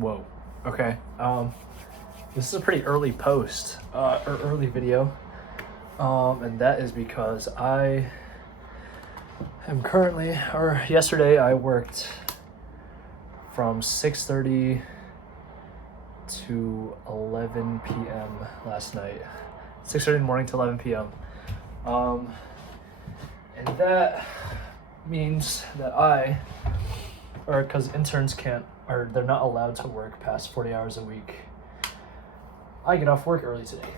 Whoa. Okay. This is a pretty early post, or early video. And that is because I am currently, or yesterday I worked from 6:30 to 11 p.m. last night. 6:30 in the morning to 11 p.m. And that means that because interns can't, or they're not allowed to work past 40 hours a week, I get off work early today.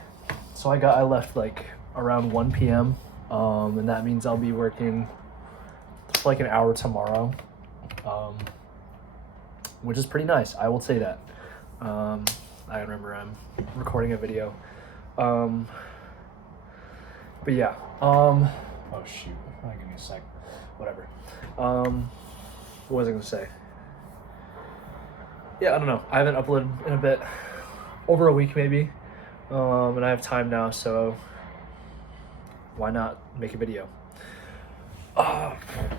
So I left like around 1 p.m. And that means I'll be working for like an hour tomorrow, which is pretty nice. I will say that. I remember I'm recording a video. But yeah. Oh shoot. Give me a sec. Whatever. What was I gonna say? Yeah, I don't know. I haven't uploaded in a bit. Over a week maybe. And I have time now, so why not make a video?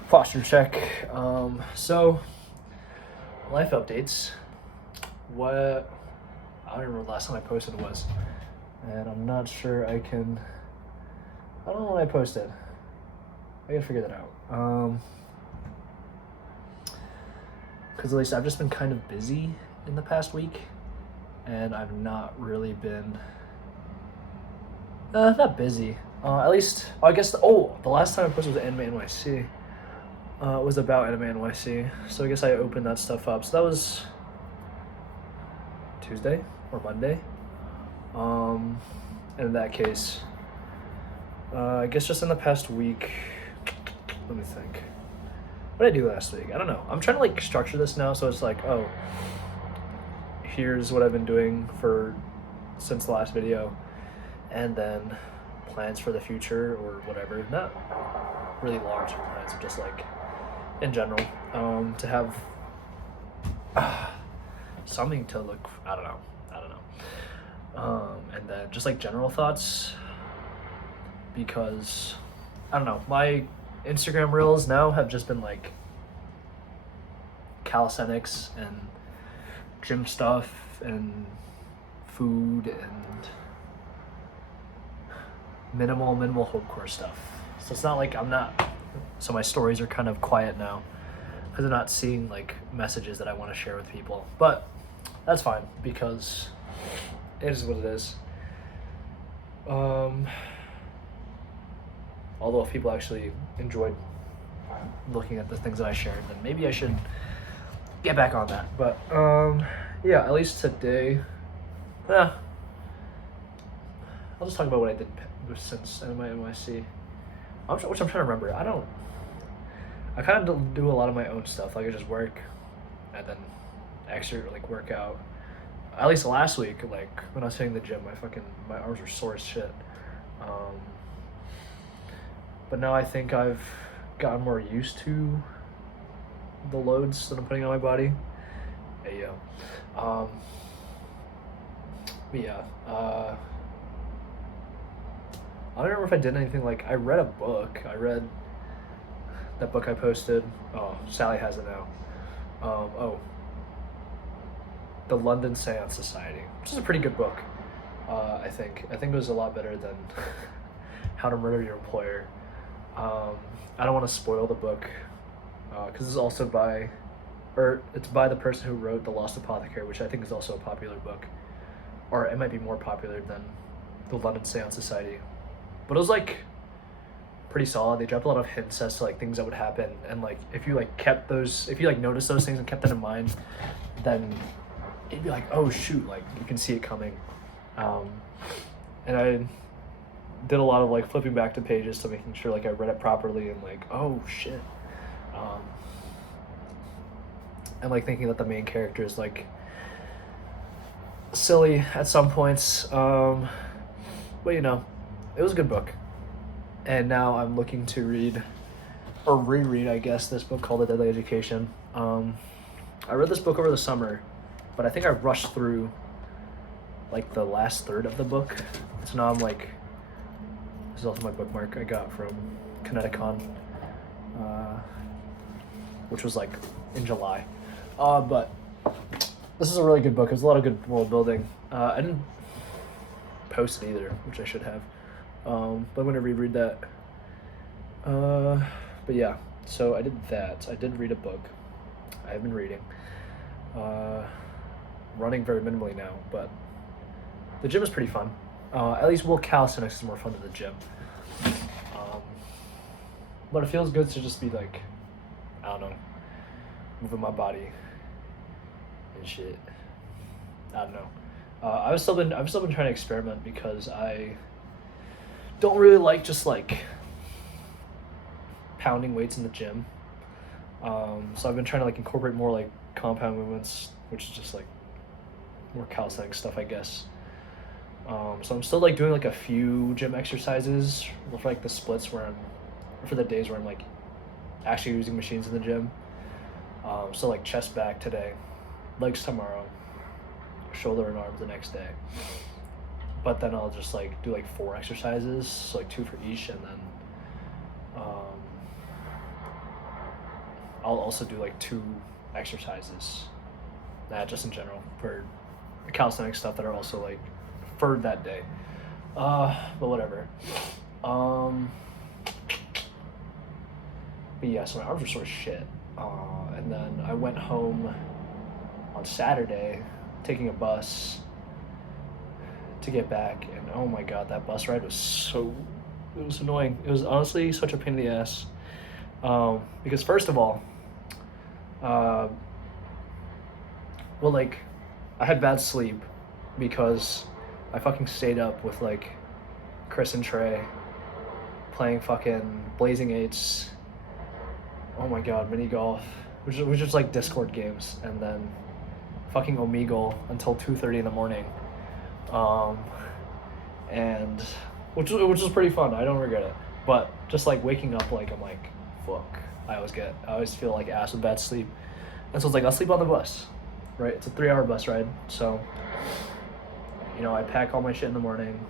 Posture check. So life updates. I don't remember what the last time I posted was. And I'm not sure I don't know when I posted. I gotta figure that out. Because at least I've just been kind of busy in the past week. And I've not really been not busy. At least I guess the last time I posted was Anime NYC. It was about Anime NYC. So I guess I opened that stuff up. So that was Tuesday or Monday. And in that case, I guess just in the past week, let me think. What did I do last week? I don't know. I'm trying to like structure this now, so it's like, here's what I've been doing since the last video, and then plans for the future or whatever. Not really large plans, but just like in general, to have something to look. I don't know. And then just like general thoughts, because I don't know, my Instagram reels now have just been like calisthenics and gym stuff and food and minimal homecore stuff. So it's not like so my stories are kind of quiet now because I'm not seeing like messages that I want to share with people. But that's fine because it is what it is. Although if people actually enjoyed looking at the things that I shared, then maybe I should get back on that. But yeah, at least today, I'll just talk about what I did since my NYC, which I'm trying to remember. I kind of do a lot of my own stuff. Like I just work and then work out. At least last week, like when I was hitting the gym, my arms were sore as shit. But now I think I've gotten more used to the loads that I'm putting on my body. Hey yo. But yeah. I don't remember if I did anything. Like I read a book. I read that book I posted. Oh, Sally has it now. The London Seance Society, which is a pretty good book. I think it was a lot better than How to Murder Your Employer. I don't want to spoil the book because it's also by the person who wrote The Lost Apothecary, which I think is also a popular book, or it might be more popular than The London Seance Society. But it was like pretty solid. They dropped a lot of hints as to like things that would happen, and like if you notice those things and kept that in mind, then it'd be like, oh shoot, like you can see it coming. And I did a lot of like flipping back to pages to making sure like I read it properly and like, oh shit. And like thinking that the main character is like silly at some points. But it was a good book. And now I'm looking to read or reread, I guess, this book called The Deadly Education. I read this book over the summer, but I think I rushed through like the last third of the book. So now I'm like, this is also my bookmark I got from Kineticon, which was like in July. But This is a really good book. There's a lot of good world building. I didn't post it either, which I should have. But I'm gonna reread that. But yeah, so I did that. I did read a book. I have been reading. Running very minimally now, but the gym is pretty fun. At least calisthenics is more fun than the gym. But it feels good to just be like, I don't know, moving my body and shit. I don't know. I've still been trying to experiment because I don't really like just like pounding weights in the gym. So I've been trying to like incorporate more like compound movements, which is just like more calisthenic stuff, I guess. So I'm still like doing like a few gym exercises for like the splits for the days where I'm like actually using machines in the gym. So like chest back today, legs tomorrow, shoulder and arms the next day. But then I'll just like do like 4 exercises, so like 2 for each, and then I'll also do like 2 exercises, just in general for calisthenic stuff that are also like for that day. But whatever. But yeah, so my arms were sort of shit. And then I went home on Saturday, taking a bus to get back, and oh my god, that bus ride was it was annoying. It was honestly such a pain in the ass. Because first of all, like, I had bad sleep because I fucking stayed up with like Chris and Trey playing fucking Blazing Eights. Oh my god, mini golf, which was just like Discord games, and then fucking Omegle until 2:30 in the morning, and which was pretty fun. I don't regret it, but just like waking up, like I'm like, fuck. I always feel like ass with bad sleep, and so it's like I'll sleep on the bus, right? It's a 3-hour bus ride, so I pack all my shit in the morning.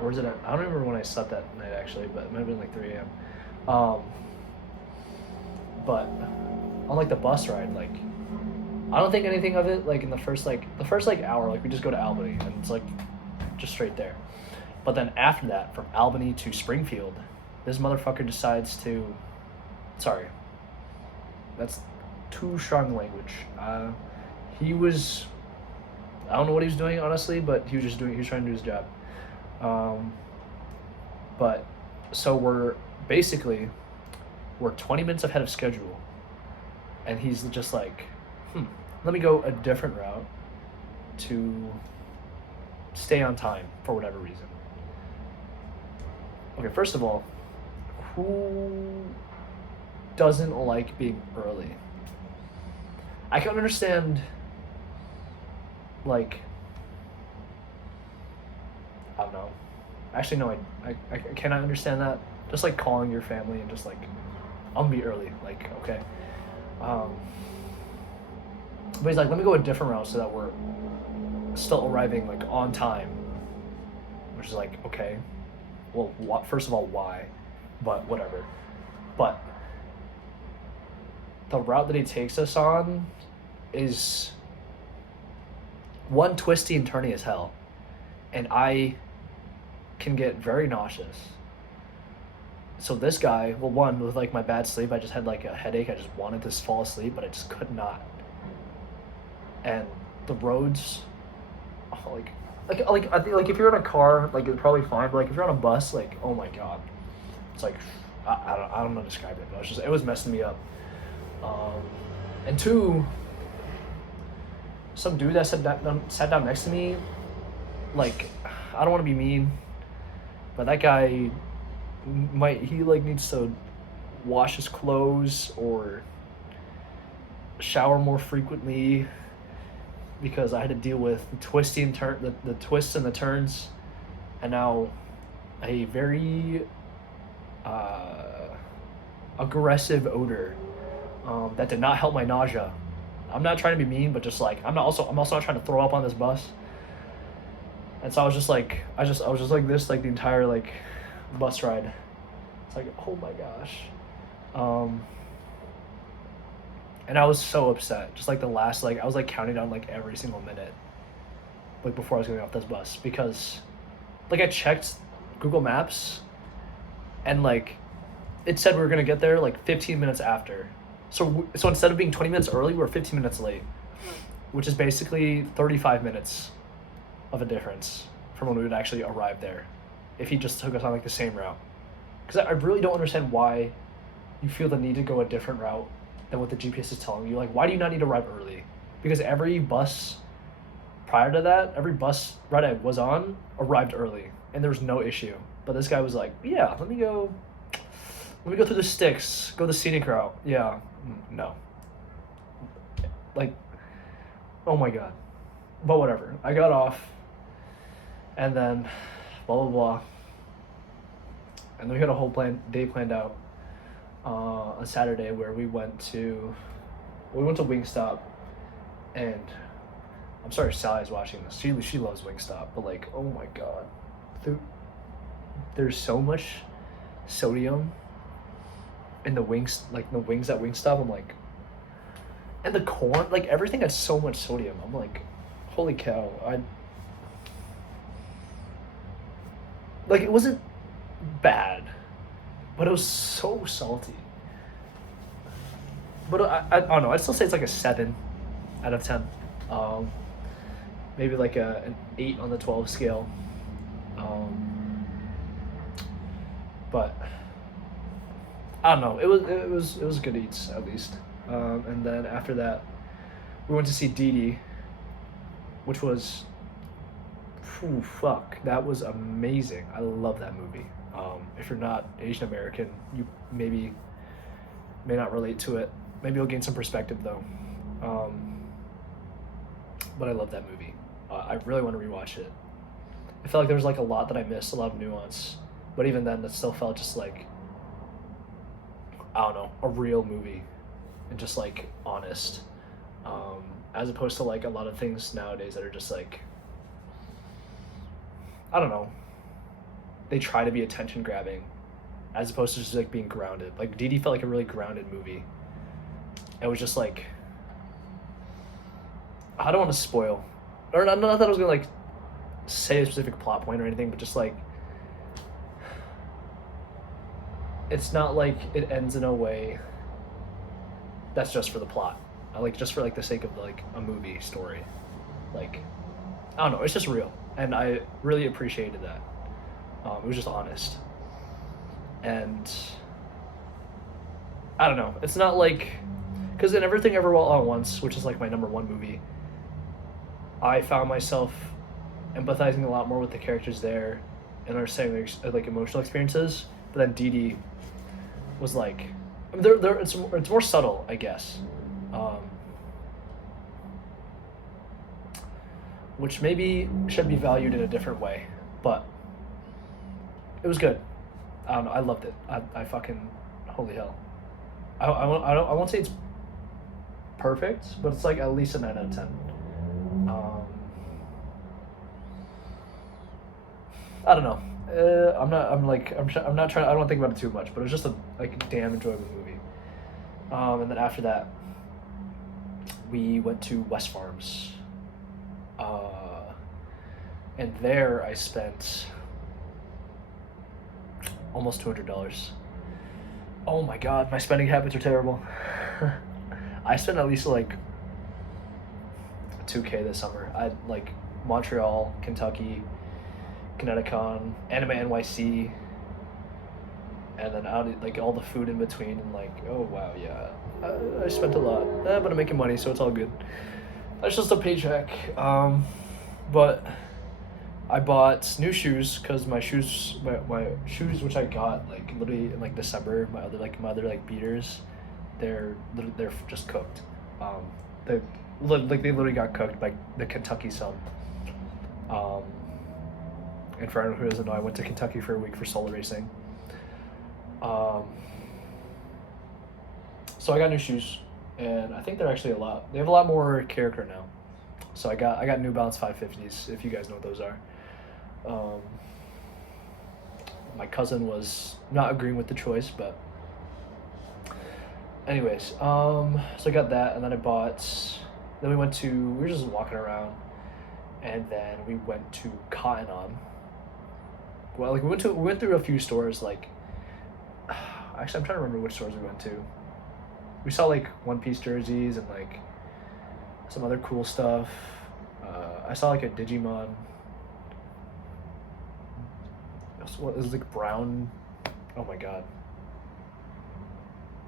Or is it? I don't remember when I slept that night actually, but it might have been like 3 a.m. But on like the bus ride, like I don't think anything of it. Like in the first hour, like we just go to Albany and it's like just straight there. But then after that, from Albany to Springfield, this motherfucker decides to. Sorry, that's too strong language. He was. I don't know what he was doing honestly, but he was trying to do his job. But so we're 20 minutes ahead of schedule, and he's just like, let me go a different route to stay on time for whatever reason. Okay, first of all, who doesn't like being early? I can understand, like, I don't know. Actually, no, I cannot understand that. Just like calling your family and just like, I'm gonna be early. Like, okay. But he's like, let me go a different route so that we're still arriving like on time. Which is like, okay. Well, first of all, why? But whatever. But the route that he takes us on is one twisty and turny as hell. And I can get very nauseous. So this guy, well, one, with like my bad sleep, I just had like a headache. I just wanted to fall asleep, but I just could not. And the roads, like I think like if you're in a car, like it's probably fine. But like if you're on a bus, like oh my god, it's like I don't know how to describe it. But it was messing me up. And 2, some dude that sat down next to me, like I don't want to be mean, but that guy needs to wash his clothes or shower more frequently, because I had to deal with the twists and the turns, and now a very aggressive odor that did not help my nausea. I'm not trying to be mean, but just like I'm also not trying to throw up on this bus. And so I was just like this like the entire like bus ride. It's like, oh my gosh. And I was so upset. Just like the last, like, I was like counting down like every single minute, like before I was getting off this bus, because like I checked Google Maps and like it said we were gonna get there like 15 minutes after. So instead of being 20 minutes early, we were 15 minutes late, which is basically 35 minutes of a difference from when we would actually arrive there, if he just took us on like the same route. Because I really don't understand why you feel the need to go a different route than what the GPS is telling you. Like, why do you not need to arrive early? Because every bus prior to that, every bus ride I was on arrived early, and there was no issue. But this guy was like, "Yeah, let me go through the sticks, go the scenic route." Yeah, no, like, oh my god. But whatever. I got off, and then, blah blah blah, and then we had a whole day planned out on Saturday where we went to Wingstop, and I'm sorry Sally's watching this. She loves Wingstop, but like, oh my god, there's so much sodium in the wings, like the wings at Wingstop. I'm like, and the corn, like everything has so much sodium. I'm like, holy cow! Like it wasn't bad, but it was so salty. But I don't know. I'd still say it's like a 7 out of 10. Um, Maybe like an 8 on the 12 scale. But I don't know. It was good eats at least. And then after that, we went to see Dee Dee, which was, fuck, that was amazing. I love that movie. If you're not Asian American, you may not relate to it. Maybe you'll gain some perspective though. But I love that movie. I really want to rewatch it. I felt like there was like a lot that I missed, a lot of nuance. But even then, that still felt just like, I don't know, a real movie, and just like honest, as opposed to like a lot of things nowadays that are just like, I don't know, they try to be attention grabbing, as opposed to just like being grounded. Like Dee Dee felt like a really grounded movie. It was just like, I don't want to spoil, or not that I was gonna like say a specific plot point or anything, but just like, it's not like it ends in a way that's just for the plot, like just for like the sake of like a movie story. Like, I don't know, it's just real, and I really appreciated that. It was just honest, and I don't know. It's not like, because in Everything Everywhere All at Once, which is like my number one movie, I found myself empathizing a lot more with the characters there and understanding their like emotional experiences. But then Dee Dee was like, I mean, it's more subtle, I guess, which maybe should be valued in a different way, but it was good. I don't know. I loved it. I fucking, holy hell. I won't say it's perfect, but it's like at least a 9 out of 10. I don't know. I'm not trying. I don't want to think about it too much, but it was just a like damn enjoyable movie. And then after that, we went to West Farms. And there I spent almost $200. Oh my god, my spending habits are terrible. I spent at least like $2K this summer. I like Montreal, Kentucky, Connecticut, Anime NYC, and then out like all the food in between, and like, oh wow, yeah, I spent a lot, but I'm making money, so it's all good. That's just a paycheck. But I bought new shoes because my shoes, which I got like literally in like December, my other beaters, they're just cooked. They literally got cooked by the Kentucky sun. And for anyone who doesn't know, I went to Kentucky for a week for solo racing. So I got new shoes, and I think they're actually they have a lot more character now. So I got New Balance 550s, if you guys know what those are. My cousin was not agreeing with the choice, but anyways, so I got that, and then I bought. Then we were just walking around, and then we went to Cotton On. Well, like we went through a few stores. Like, actually, I'm trying to remember which stores we went to. We saw like One Piece jerseys and like some other cool stuff. I saw like a Digimon. What is like brown? Oh my god.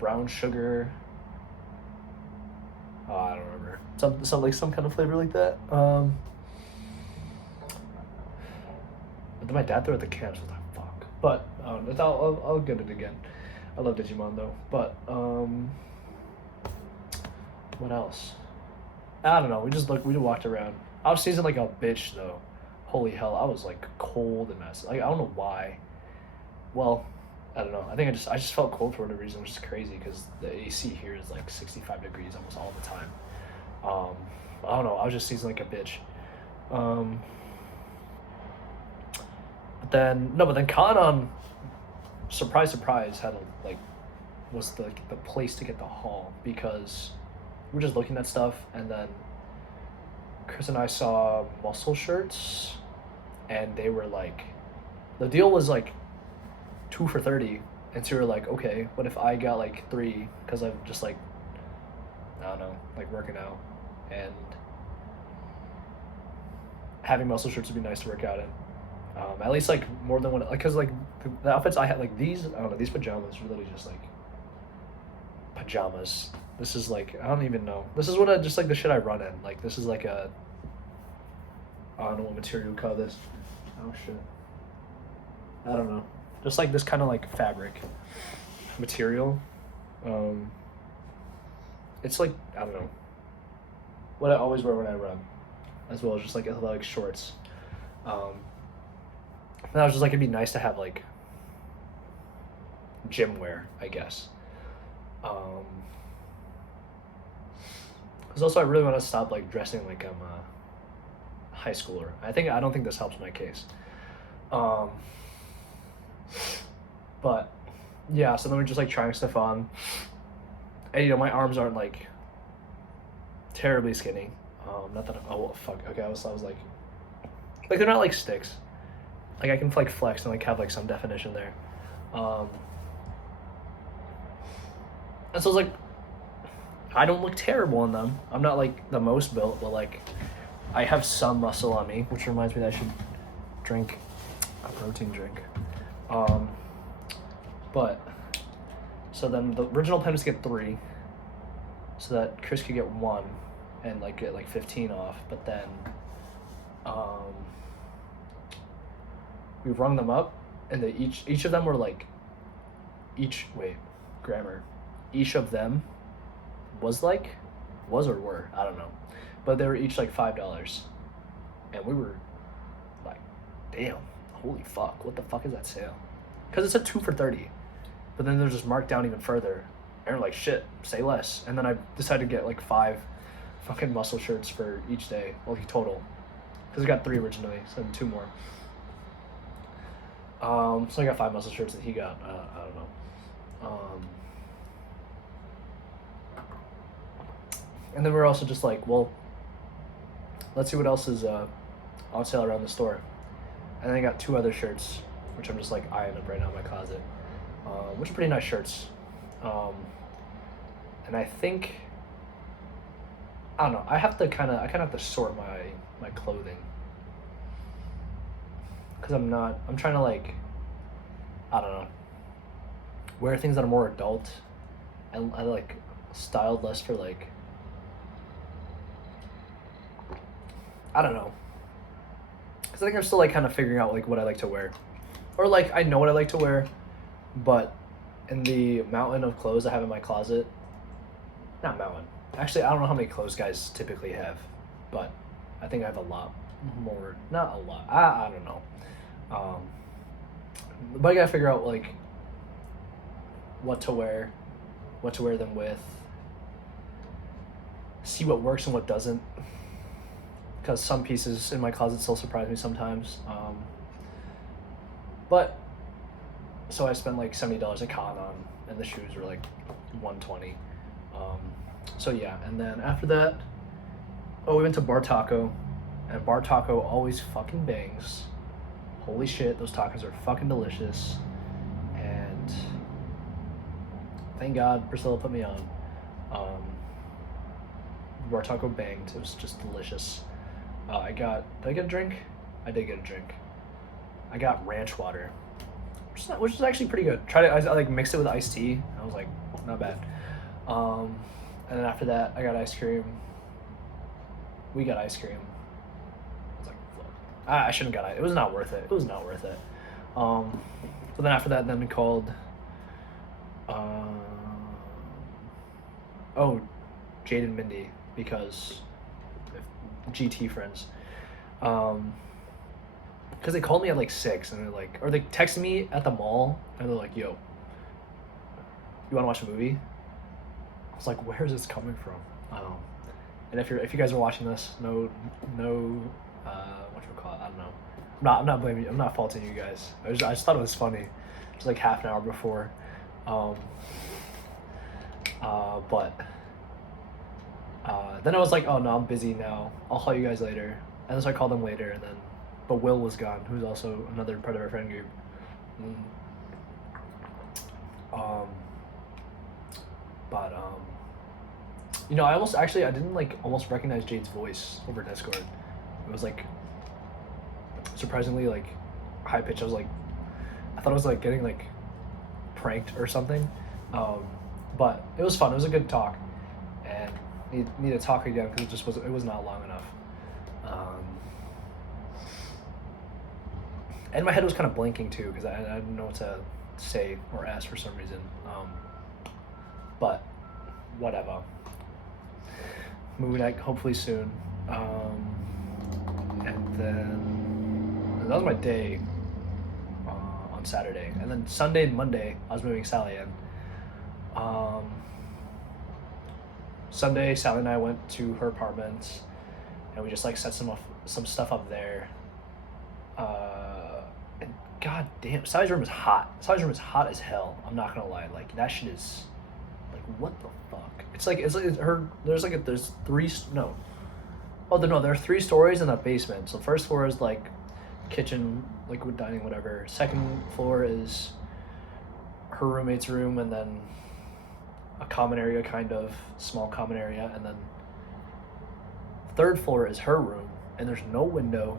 Brown sugar. Oh, I don't remember. Some kind of flavor like that. But then my dad threw it at the cans. I was like, fuck. But I'll get it again. I love Digimon though. But what else? I don't know. We just walked around. I was seasoned like a bitch though. Holy hell, I was like cold and messy. Like I don't know why. Well, I don't know. I think I just felt cold for whatever reason, which is crazy because the AC here is like 65 degrees almost all the time. I don't know. I was just seasoned like a bitch. But then Cotton, surprise, surprise, had was the place to get the haul because we were just looking at stuff, and then Chris and I saw muscle shirts, and they were like, the deal was like 2 for $30, and so we were like, okay, what if I got like 3 because I'm just like, I don't know, like working out, and having muscle shirts would be nice to work out in. At least like more than one, like because like the outfits I had, like these, I don't know, these pajamas are literally just like pajamas. This is like, I don't even know. This is what just like the shit I run in. Like this is like a, I don't know what material you call this. Oh shit. I don't know. Just like this kind of like fabric material. It's like, I don't know, what I always wear when I run, as well as just like athletic shorts. And I was just like, it'd be nice to have like gym wear, I guess. Because also I really want to stop like dressing like I'm a high schooler. I don't think this helps my case. But yeah, so then we're just like trying stuff on, and you know my arms aren't like terribly skinny. Not that oh fuck, okay, I was like they're not like sticks. Like I can like flex and like have like some definition there. And so it's like I don't look terrible in them. I'm not like the most built, but like I have some muscle on me, which reminds me that I should drink a protein drink. But so then the original plan was to get 3, so that Chris could get 1 and like get like 15 off. But then we rung them up, and they each of them were like each of them was or were, I don't know, but they were each like $5, and we were like, damn, holy fuck, what the fuck is that sale? Because it said 2 for $30, but then they're just marked down even further, and we're like, shit, say less. And then I decided to get like 5 fucking muscle shirts for each day, like total, because I got 3 originally, so then 2 more. So I got 5 muscle shirts, and he got I don't know. And then we're also just like, well, let's see what else is on sale around the store. And then I got 2 other shirts, which I'm just like eyeing up right now in my closet, which are pretty nice shirts. And I think, I don't know, I kind of have to sort my clothing. Because I'm trying to like, I don't know, wear things that are more adult, and I like styled less for like, I don't know, because I think I'm still like kind of figuring out like what I like to wear, or like I know what I like to wear, but in the mountain of clothes I have in my closet, not mountain, actually I don't know how many clothes guys typically have, but I think I have a lot more, not a lot, I don't know. But I gotta figure out like what to wear them with, see what works and what doesn't, because some pieces in my closet still surprise me sometimes. But so I spent like $70 at Cotton On, and the shoes were like $120. Um, so yeah, and then after that, we went to Bar Taco, and Bar Taco always fucking bangs. Holy shit, those tacos are fucking delicious, and thank God Priscilla put me on. Um, Bar Taco banged. It was just delicious. Did I get a drink? I did get a drink. I got ranch water, which is actually pretty good. I like mixed it with iced tea. I was like, not bad. And then after that, I got ice cream. We got ice cream. I was like, fuck. I shouldn't have got it. It was not worth it. It was not worth it. But then after that, then we called. Jade and Mindy, because GT friends. Because they called me at like 6, and they're like, or they texted me at the mall, and they're like, yo, you want to watch a movie? I was like, where is this coming from? And if you guys are watching this, no, what you call it? I don't know. I'm not blaming you. I'm not faulting you guys. I just thought it was funny. It was like half an hour before. Then I was like, oh no, I'm busy now. I'll call you guys later. And then so I called them later, and then, but Will was gone, who's also another part of our friend group. I didn't like almost recognize Jade's voice over Discord. It was like surprisingly like high pitched. I thought I was like getting like pranked or something. But it was fun. It was a good talk, and need to talk again because it was not long enough. And my head was kind of blinking too because I didn't know what to say or ask for some reason. But whatever. Moving back hopefully soon. And then that was my day on Saturday. And then Sunday and Monday I was moving Sally in. Sunday, Sally and I went to her apartment, and we just like set some stuff up there. And god damn, Sally's room is hot. Sally's room is hot as hell. I'm not gonna lie, like that shit is like, what the fuck? There's there are 3 stories in the basement. So first floor is like kitchen, liquid dining, whatever. Second floor is her roommate's room, and then a common area, kind of small common area, and then third floor is her room, and there's no window.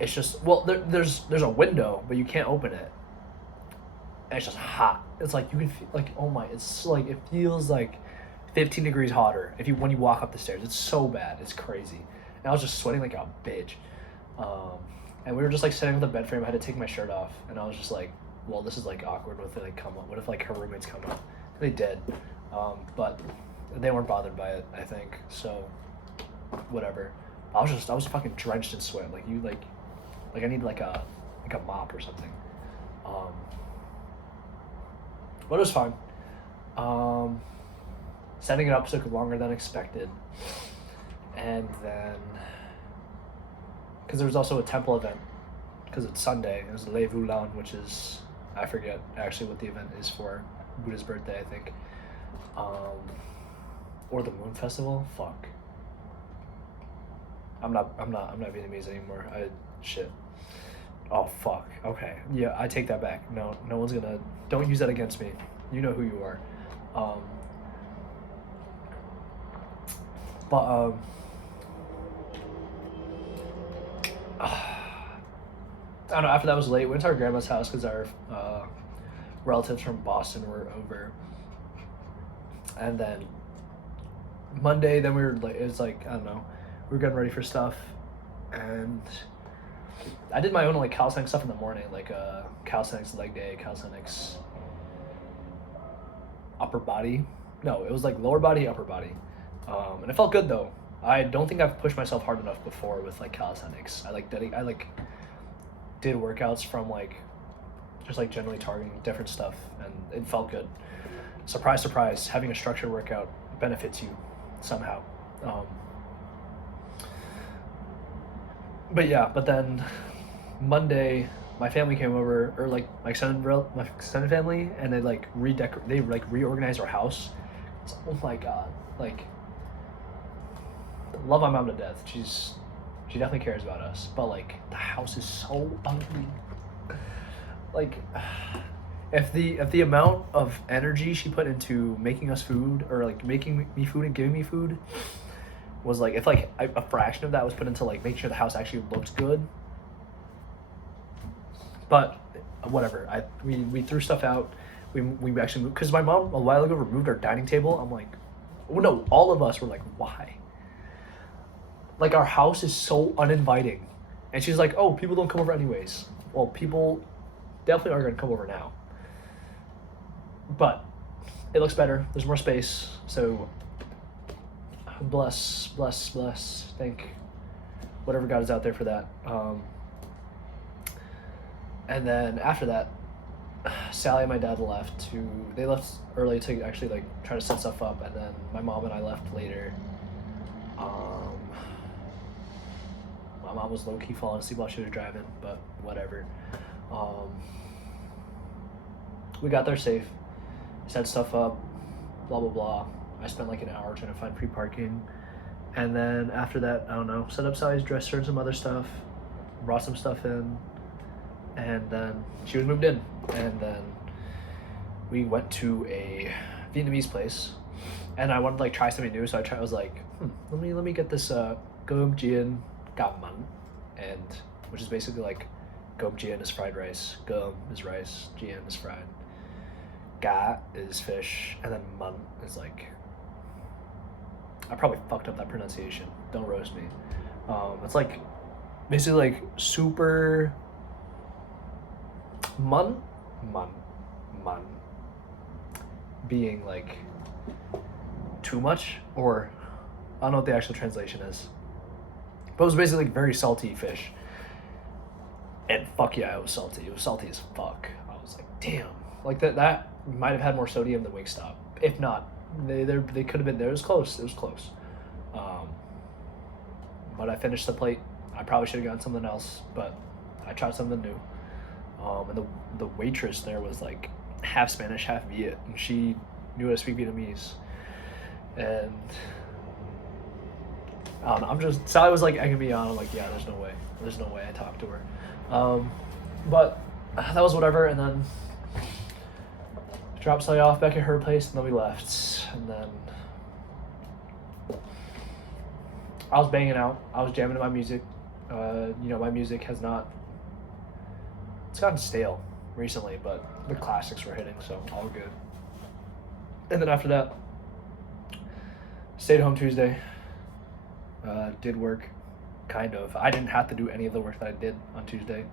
It's just there's a window, but you can't open it. And it's just hot. It's like you can feel like, oh my, it's like it feels like 15 degrees hotter when you walk up the stairs. It's so bad. It's crazy. And I was just sweating like a bitch. And we were just like sitting with the bed frame. I had to take my shirt off, and I was just like, well, this is like awkward. What if they like come up? What if like her roommates come up? They did, but they weren't bothered by it, I think. So, whatever. I was fucking drenched in sweat. Like you like I need like a mop or something. But it was fine. Setting it up took longer than expected, and then because there was also a temple event because it's Sunday. It was Le Vulan, which is, I forget actually what the event is for. Buddha's birthday, I think. Or the Moon Festival. Fuck. I'm not Vietnamese anymore. Shit. Oh fuck. Okay. Yeah, I take that back. No one's gonna. Don't use that against me. You know who you are. I don't know. After that was late. Went to our grandma's house because our relatives from Boston were over. And then Monday, then we were like, it was like, I don't know, we were getting ready for stuff, and I did my own like calisthenics stuff in the morning, like calisthenics leg day, calisthenics upper body. No, it was like lower body, upper body, and it felt good though. I don't think I've pushed myself hard enough before with like calisthenics. I did workouts from like just like generally targeting different stuff, and it felt good. Surprise, surprise, having a structured workout benefits you somehow. But then Monday, my family came over, or like my extended family, and they reorganized our house So, oh my god, like, love my mom to death. She definitely cares about us, but like the house is so ugly. Like, if the amount of energy she put into making us food, or like making me food and giving me food, was like, if like a fraction of that was put into like making sure the house actually looked good. But whatever, we threw stuff out. We actually moved because my mom a while ago removed our dining table. I'm like, oh no, all of us were like, why? Like, our house is so uninviting, and she's like, oh, people don't come over anyways. Well, people definitely are gonna come over now, but it looks better. There's more space, so bless. Thank whatever God is out there for that. And then after that, Sally and my dad left to. They left early to actually like try to set stuff up, and then my mom and I left later. My mom was low key falling asleep while she was driving, but whatever. We got there safe, set stuff up, blah blah blah. I spent like an hour trying to find free parking, and then after that, I don't know, set up Sally's dresser and some other stuff, brought some stuff in, and then she was moved in, and then we went to a Vietnamese place, and I wanted to like try something new, so I was like, let me get this Gom Jien Gam Man, and which is basically like Gom Jien is fried rice, Gom is rice, Jien is fried, Ga is fish, and then Man is like, I probably fucked up that pronunciation. Don't roast me. It's like basically like super man being like too much, or I don't know what the actual translation is. But it was basically like very salty fish. And fuck yeah, it was salty. It was salty as fuck. I was like, damn. Like that might have had more sodium than Wingstop. If not, they could have been there. It was close. But I finished the plate. I probably should have gotten something else, but I tried something new. And the waitress there was like half Spanish, half Viet, and she knew how to speak Vietnamese. And I don't know, Sally was like egging me on. I'm like, yeah, there's no way I talked to her. But that was whatever, and then dropped Sally off back at her place, and then we left. And then I was banging out. I was jamming to my music. My music has not. It's gotten stale recently, but the classics were hitting, so all good. And then after that, stayed home Tuesday. Did work, kind of. I didn't have to do any of the work that I did on Tuesday.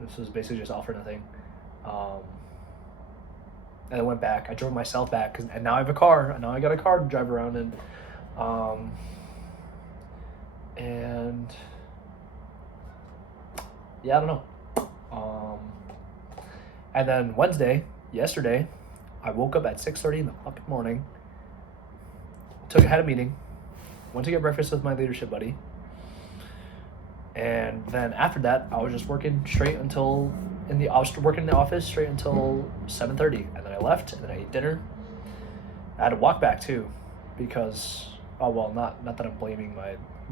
This was basically just all for nothing. And I went back. I drove myself back, and now I have a car. And now I got a car to drive around in. And yeah, I don't know. And then yesterday, I woke up at 6:30 in the fucking morning. Had a meeting. Went to get breakfast with my leadership buddy. And then after that, I was just working straight until I was working in the office straight until 7:30, and then I left, and then I ate dinner. I had to walk back too, because not that I'm blaming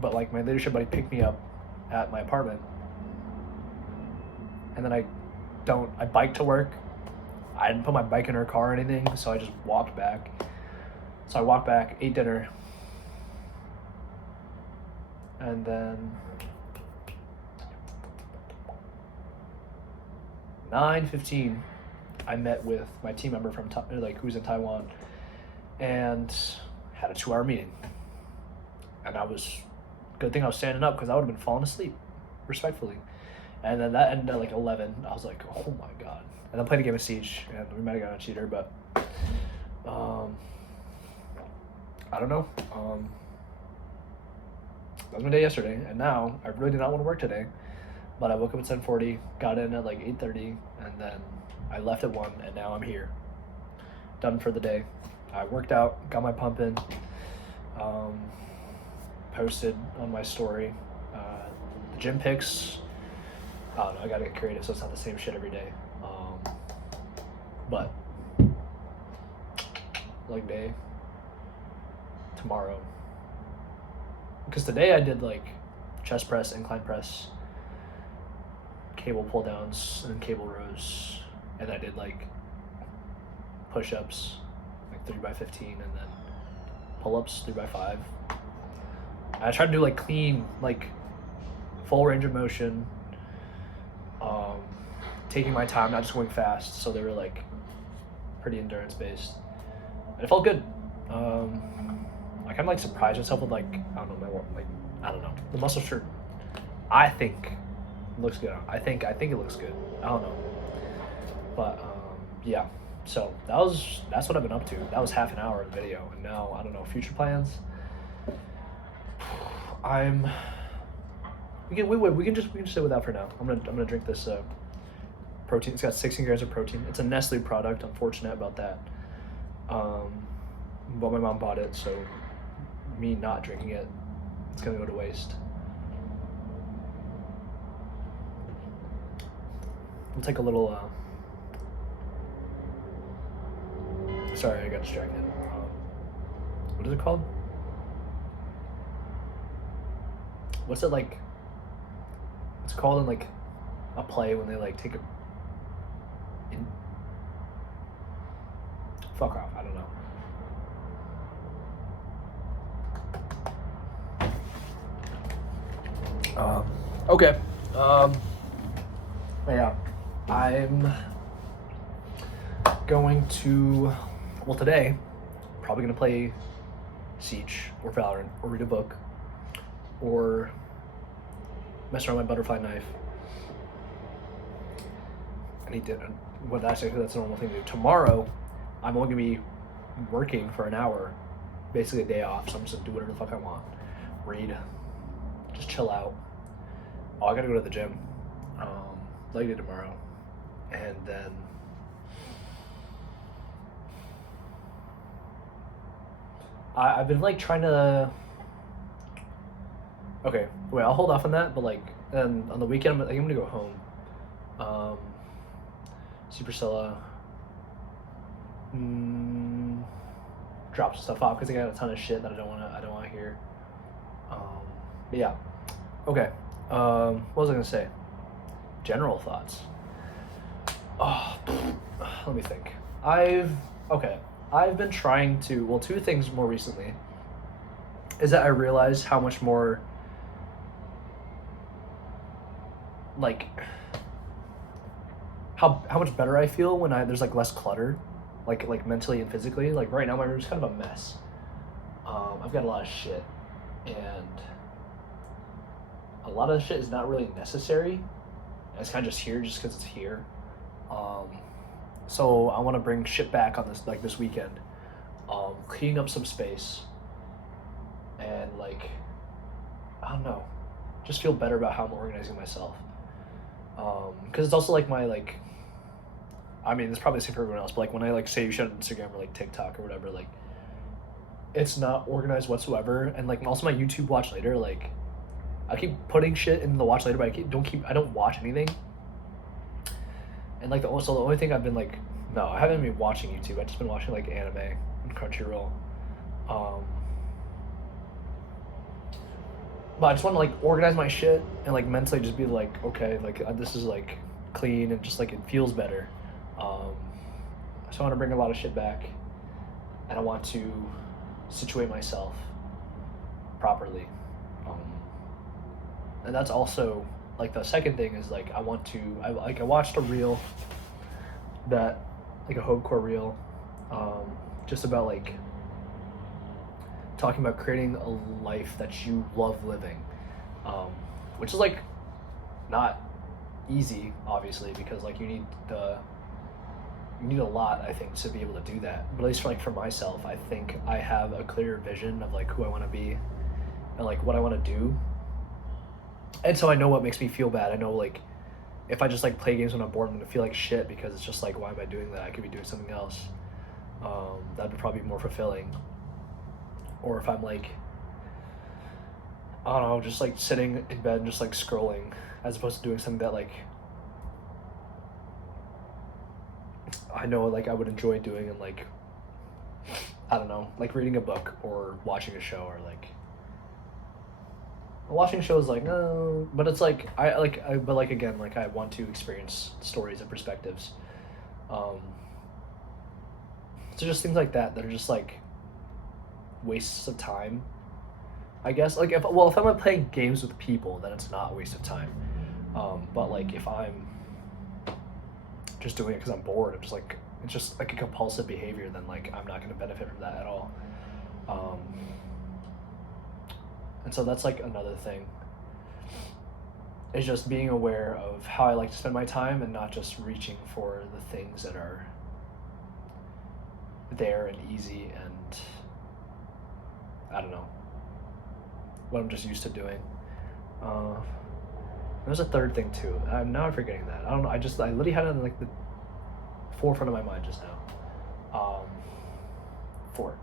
but like my leadership buddy picked me up at my apartment, and then I biked to work. I didn't put my bike in her car or anything, so I just walked back. So I walked back, ate dinner, and then 9:15, I met with my team member from who's in Taiwan, and had a 2-hour meeting. And good thing I was standing up, because I would have been falling asleep, respectfully. And then that ended at like 11. I was like, oh my god. And then played a game of Siege, and we might have gotten a cheater, but I don't know. That was my day yesterday, and now I really did not want to work today. But I woke up at 7:40, got in at like 8:30, and then I left at 1, and now I'm here. Done for the day. I worked out, got my pump in, posted on my story. The gym pics, I don't know, I gotta get creative so it's not the same shit every day. But like day tomorrow. Because today I did like chest press, incline press, cable pull downs, and cable rows, and I did like push ups, like 3x15, and then pull ups 3x5. I tried to do like clean, like full range of motion, taking my time, not just going fast. So they were like pretty endurance based. And it felt good. I kind of like surprised myself with like I don't know, the muscle shirt. I think looks good. I think it looks good. I don't know, but yeah. So that's what I've been up to. That was half an hour of video, and now I don't know, future plans. We can just sit with that for now. I'm gonna drink this protein. It's got 16 grams of protein. It's a Nestle product. Unfortunate about that. But my mom bought it, so me not drinking it, it's gonna go to waste. We'll take a little. Sorry, I got distracted. What is it called? What's it like? It's called in like a play when they like take a. Fuck off! I don't know. Okay. Yeah, I'm going to. Well, today, probably gonna play Siege or Valorant or read a book or mess around with my butterfly knife. And he did. Well, that's a normal thing to do. Tomorrow, I'm only gonna be working for an hour, basically a day off. So I'm just gonna do whatever the fuck I want, read, just chill out. Oh, I gotta go to the gym, leg day tomorrow, and then I've been like trying to. Okay, wait, I'll hold off on that, but like, and on the weekend, I'm gonna go home. See Priscilla. Drop some stuff off because I got a ton of shit that I don't wanna hear. But yeah, okay. What was I gonna say? General thoughts. Oh, let me think. I've been trying to, well, two things more recently is that I realized how much more like how much better I feel when there's like less clutter, like mentally and physically. Like right now my room's kind of a mess. I've got a lot of shit, and a lot of the shit is not really necessary. It's kind of just here just because it's here. So I want to bring shit back on this weekend, cleaning up some space, and like, I don't know, just feel better about how I'm organizing myself. Because it's also like my like, I mean, it's probably the same for everyone else, but like when I like say you shut Instagram or like TikTok or whatever, like, it's not organized whatsoever. And like also my YouTube watch later, like, I keep putting shit in the watch later, but I don't watch anything. And like the only thing I've been like, no, I haven't been watching YouTube. I've just been watching like anime and Crunchyroll. But I just want to like organize my shit and like mentally just be like, okay, like this is like clean and just like it feels better. So I want to bring a lot of shit back, and I want to situate myself properly. And that's also like the second thing is like I watched a reel that like a homecore reel, just about like talking about creating a life that you love living, which is like not easy, obviously, because like you need a lot, I think, to be able to do that. But at least for myself, I think I have a clearer vision of like who I want to be and like what I want to do. And so I know what makes me feel bad. I know like if I just like play games when I'm bored, I'm gonna feel like shit because it's just like, why am I doing that? I could be doing something else. That'd probably be more fulfilling. Or if I'm like, I don't know, just like sitting in bed and just like scrolling, as opposed to doing something that like I know like I would enjoy doing, and like I don't know, like reading a book or watching a show, or like watching a show is like no, but it's like but like again, like I want to experience stories and perspectives. Um, so just things like that are just like wastes of time, I guess. Like if I'm like playing games with people, then it's not a waste of time. But like if I'm just doing it because I'm bored, I'm just like it's just like a compulsive behavior, then like I'm not going to benefit from that at all. Um, and so that's like another thing. Is just being aware of how I like to spend my time and not just reaching for the things that are there and easy and I don't know what I'm just used to doing. There's a third thing too. I'm forgetting that. I don't know. I literally had it in like the forefront of my mind just now. Fork.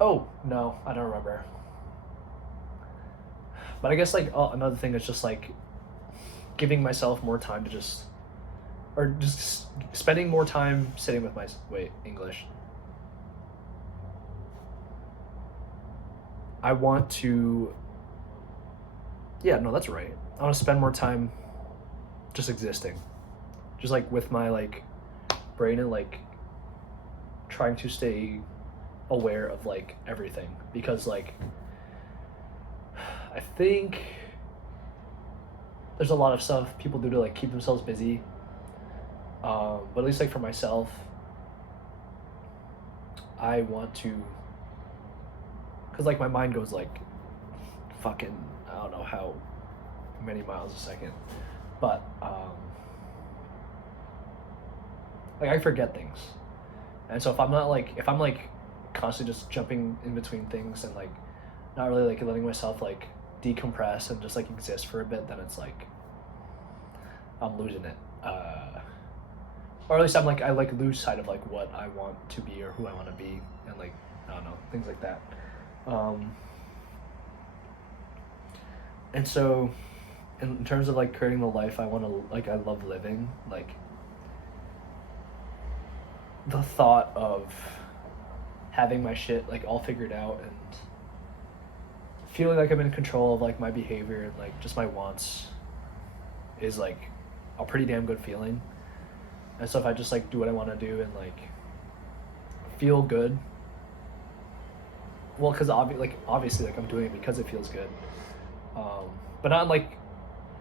Oh no, I don't remember. But I guess like another thing is just like giving myself more time to just spending more time sitting with my English. I want to. Yeah, no, that's right. I want to spend more time just existing, just like with my like brain and like trying to stay aware of like everything, because like I think there's a lot of stuff people do to like keep themselves busy, but at least like for myself, I want to, because like my mind goes like fucking I don't know how many miles a second, but like I forget things, and so if I'm like constantly just jumping in between things and like not really like letting myself like decompress and just like exist for a bit, then it's like I'm losing it, or at least I like lose sight of like what I want to be or who I want to be, and like I don't know, things like that. And so in terms of like creating the life I want to, like I love living, like the thought of having my shit like all figured out and feeling like I'm in control of like my behavior and like just my wants is like a pretty damn good feeling. And so if I just like do what I want to do and like feel good, well, because obviously like I'm doing it because it feels good, but not like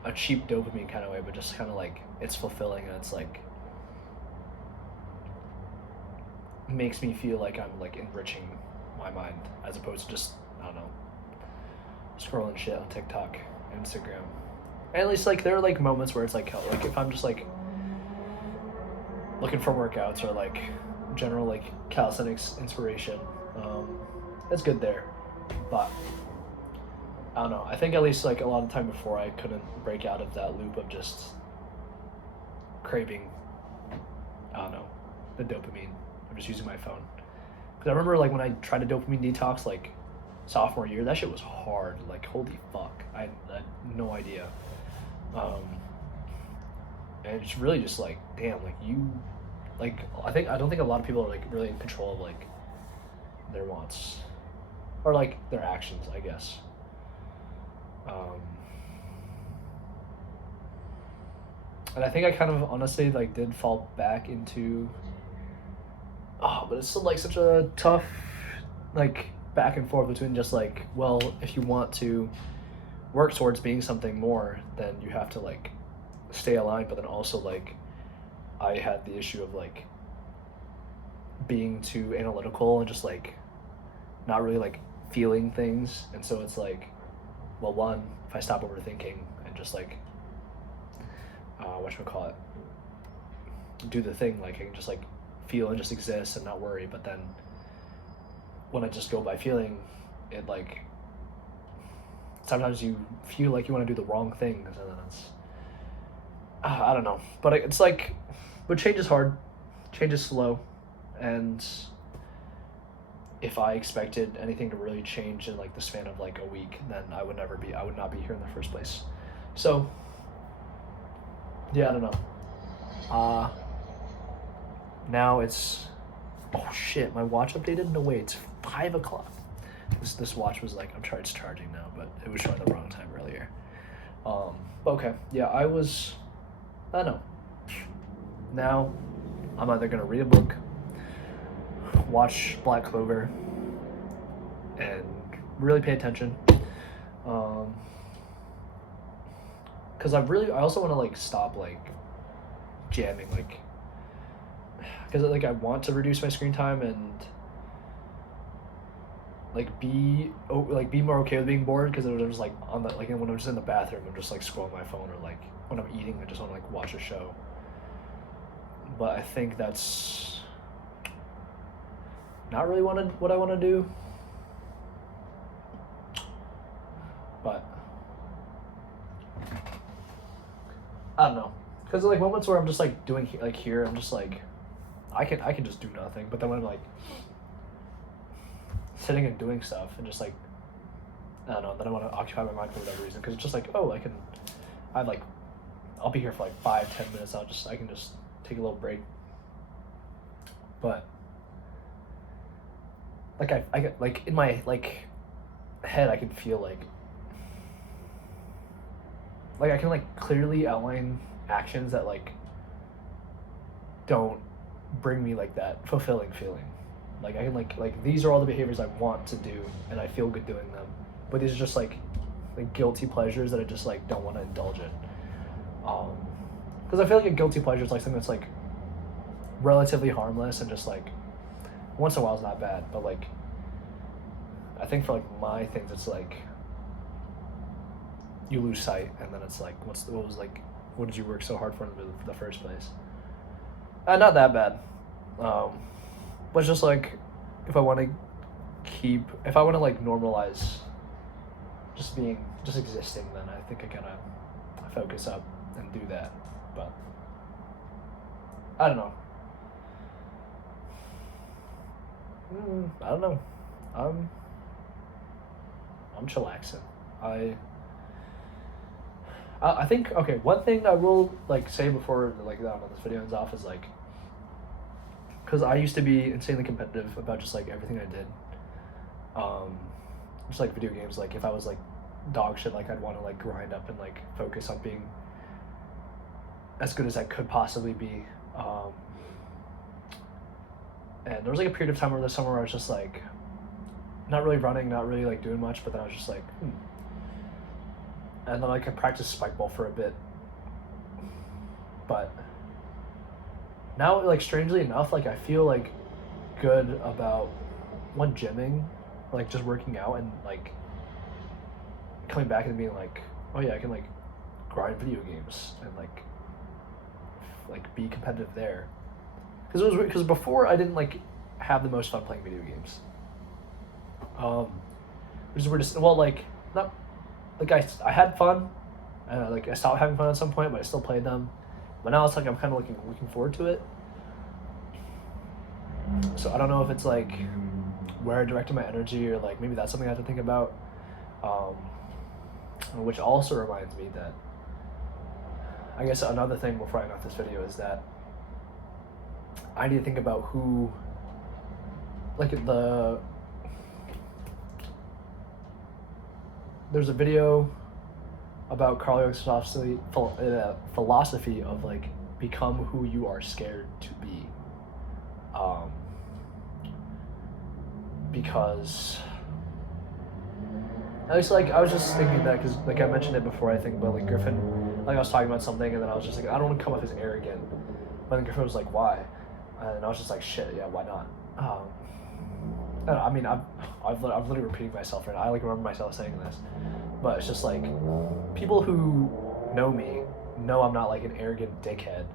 a cheap dopamine kind of way, but just kind of like it's fulfilling and it's like makes me feel like I'm like enriching my mind as opposed to just I don't know scrolling shit on TikTok and Instagram. And at least like there are like moments where it's like if I'm just like looking for workouts or like general like calisthenics inspiration, it's good there. But I don't know. I think at least like a lot of time before I couldn't break out of that loop of just craving, I don't know, the dopamine. I'm just using my phone. Because I remember like when I tried a dopamine detox like sophomore year, that shit was hard. Like holy fuck, I had no idea. And it's really just like damn, like you, like I don't think a lot of people are like really in control of like their wants or like their actions, I guess. And I think I kind of honestly like did fall back into but it's still like such a tough like back and forth between just like, well, if you want to work towards being something more, then you have to like stay aligned, but then also like I had the issue of like being too analytical and just like not really like feeling things. And so it's like, well, one, if I stop overthinking and just like whatchamacallit, do the thing, like I can just like feel and just exist and not worry. But then when I just go by feeling it, like sometimes you feel like you want to do the wrong things, and then it's I don't know, but it's like, but change is hard, change is slow, and if I expected anything to really change in like the span of like a week, then I would not be here in the first place. So yeah, I don't know. Now it's Oh shit, my watch updated? No way, it's 5 o'clock. This watch was like, it's charging now, but it was showing the wrong time earlier. Okay, yeah, I don't know. Now, I'm either gonna read a book, watch Black Clover, and really pay attention. Because I also want to like stop like jamming, like, because like I want to reduce my screen time and like be more okay with being bored, because I'm just like on the like when I'm just in the bathroom I'm just like scrolling my phone, or like when I'm eating I just want to like watch a show. But I think that's not really what I want to do. But I don't know, because like moments where I'm just like doing like here, I'm just like I can just do nothing. But then when I'm like sitting and doing stuff and just like I don't know, then I want to occupy my mind for whatever reason, because it's just like, oh, I'll be here for like 5-10 minutes. I can just take a little break. But like I get like in my like head I can feel like I can like clearly outline actions that like don't bring me like that fulfilling feeling. Like I can like these are all the behaviors I want to do and I feel good doing them, but these are just like guilty pleasures that I just like don't want to indulge in. Because I feel like a guilty pleasure is like something that's like relatively harmless and just like once in a while is not bad, but like I think for like my things it's like you lose sight, and then it's like what did you work so hard for in the first place? Not that bad, but it's just like if I want to like normalize just existing, then I think I gotta focus up and do that. But I don't know. I don't know. I'm chillaxing. I think, okay, one thing I will like say before like I don't know, this video ends off is like, because I used to be insanely competitive about just like everything I did, just like video games. Like if I was like dog shit, like I'd want to like grind up and like focus on being as good as I could possibly be. And there was like a period of time over the summer where I was just like not really running, not really like doing much, but then I was just like and then like I practiced spike ball for a bit. But now, like strangely enough, like I feel like good about gymming, like just working out, and like coming back and being like, oh yeah, I can like grind video games and like be competitive there. Because it was weird, because before I didn't like have the most fun playing video games. Which is weird. Well, like not like I had fun, and like I stopped having fun at some point, but I still played them. But now it's like I'm kind of looking forward to it. So I don't know if it's like where I directed my energy, or like maybe that's something I have to think about. Which also reminds me that I guess another thing before I end off this video is that I need to think about who, like there's a video about Carl Jung's philosophy of like become who you are scared to be. Because at least like I was just thinking that, because like I mentioned it before, I think, but like Griffin, like I was talking about something and then I was just like, I don't want to come off as arrogant, but then Griffin was like, why? And I was just like, shit, yeah, why not? I don't know, I mean, I'm literally repeating myself right now. I like remember myself saying this, but it's just like people who know me know I'm not like an arrogant dickhead.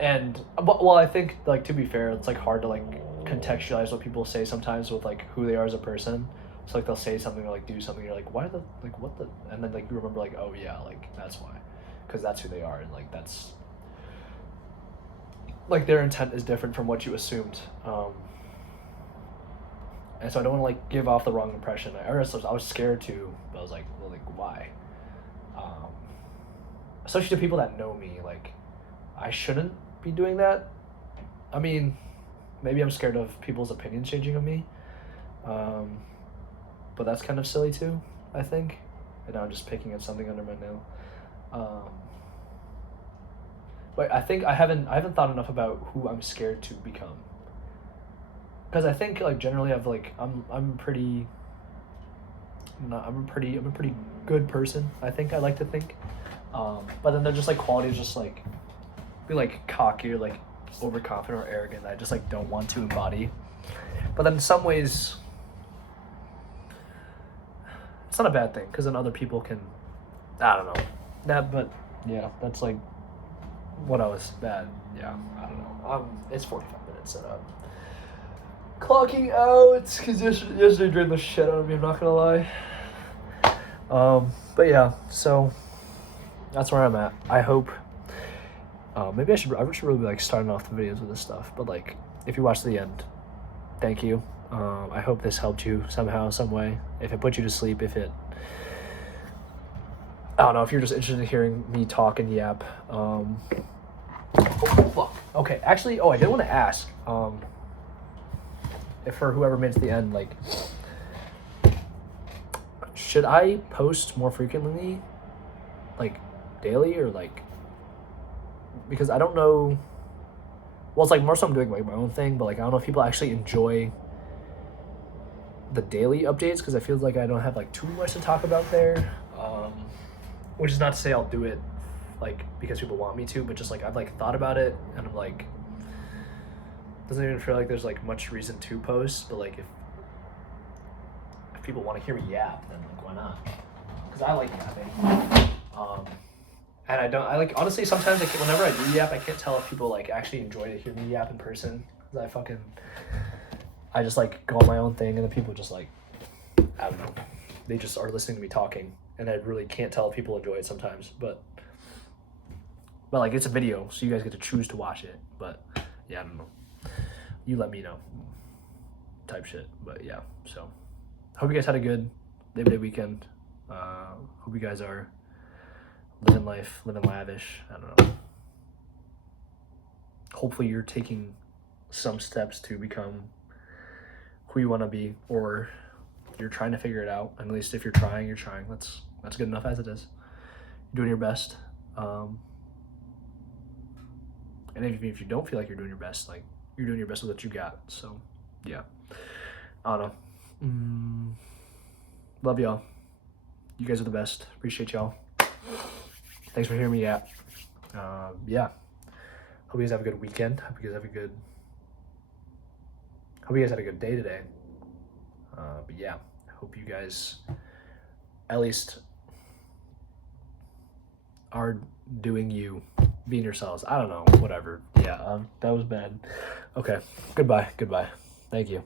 And well, I think like to be fair, it's like hard to like contextualize what people say sometimes with like who they are as a person. So like they'll say something or like do something, you're like, why the like what the, and then like you remember like, oh yeah, like that's why, because that's who they are, and like that's like their intent is different from what you assumed. And so I don't want to like give off the wrong impression. I was scared to, but I was like, well, like why? Especially to people that know me, like I shouldn't be doing that, I mean, maybe I'm scared of people's opinions changing of me. But that's kind of silly too, I think. And now I'm just picking at something under my nail. Um, but I think I haven't thought enough about who I'm scared to become. Because I think like generally I'm pretty. Not, I'm a pretty good person. I think I like to think. But then there's just like qualities, just like be like cocky or like overconfident or arrogant that I just like don't want to embody. But then in some ways, it's not a bad thing because then other people can, I don't know, that. But yeah, that's like what I was bad. Yeah, I don't know. It's 45 minutes and clocking out because yesterday drained the shit out of me. I'm not gonna lie. But yeah, so that's where I'm at. I hope. Maybe I should really be like starting off the videos with this stuff. But like, if you watch to the end, thank you. I hope this helped you somehow, some way. If it put you to sleep, if it, I don't know, if you're just interested in hearing me talk and yap. Oh fuck. Okay, actually, I did want to ask. If for whoever made it to the end, like, should I post more frequently, like daily or like? Because I don't know. Well, it's like more so I'm doing like my own thing, but like I don't know if people actually enjoy the daily updates because I feel like I don't have like too much to talk about there. Which is not to say I'll do it like because people want me to, but just like I've like thought about it and I'm like, doesn't even feel like there's like much reason to post, but like if people want to hear me yap, then like why not? Because I like yapping. And I like, honestly, sometimes like whenever I do yap, I can't tell if people like actually enjoy to hear me yap in person. Cause I just like go on my own thing and the people just like, I don't know, they just are listening to me talking and I really can't tell if people enjoy it sometimes, but like it's a video, so you guys get to choose to watch it, but yeah, I don't know. You let me know type shit, but yeah, so hope you guys had a good Labor Day weekend. Hope you guys are living life, living lavish. I don't know. Hopefully you're taking some steps to become who you want to be, or you're trying to figure it out. At least if you're trying, you're trying. That's good enough as it is. You're doing your best. And if you don't feel like you're doing your best, like you're doing your best with what you got. So yeah, I don't know. Love y'all. You guys are the best. Appreciate y'all. Thanks for hearing me yap. Yeah. Hope you guys have a good weekend. Hope you guys had a good day today. But yeah, hope you guys at least are doing you, being yourselves. I don't know, whatever. Yeah, that was bad. Okay, goodbye. Thank you.